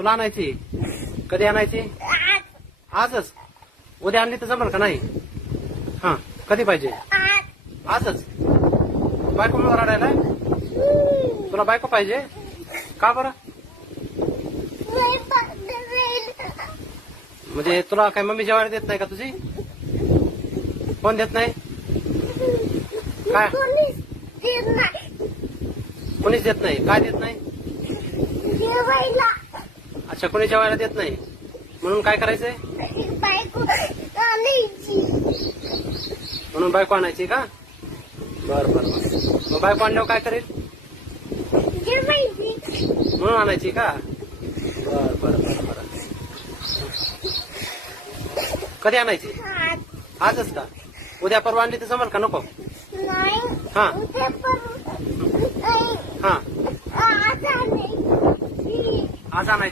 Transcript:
तुला आणायची कधी आणायची? आजच? उद्या आणली तर जमल का नाही? हा कधी पाहिजे? आजच? बायको मला रडायला? तुला बायको पाहिजे का बरं? म्हणजे तुला काय मम्मी जेवायला देत नाही का तुझी? कोण देत नाही? काय कोणीच देत नाही? काय देत नाही? अच्छा कोणी जेवायला देत नाही म्हणून काय करायचंय? म्हणून बायको आणायची का? बर बर बर. मग बायको आणल्यावर काय करेल? म्हणून आणायची का? बर बर बर बर. कधी आणायची? आजच का? उद्या परवा आणली तर जमल का नको? हा हा आज आणायची.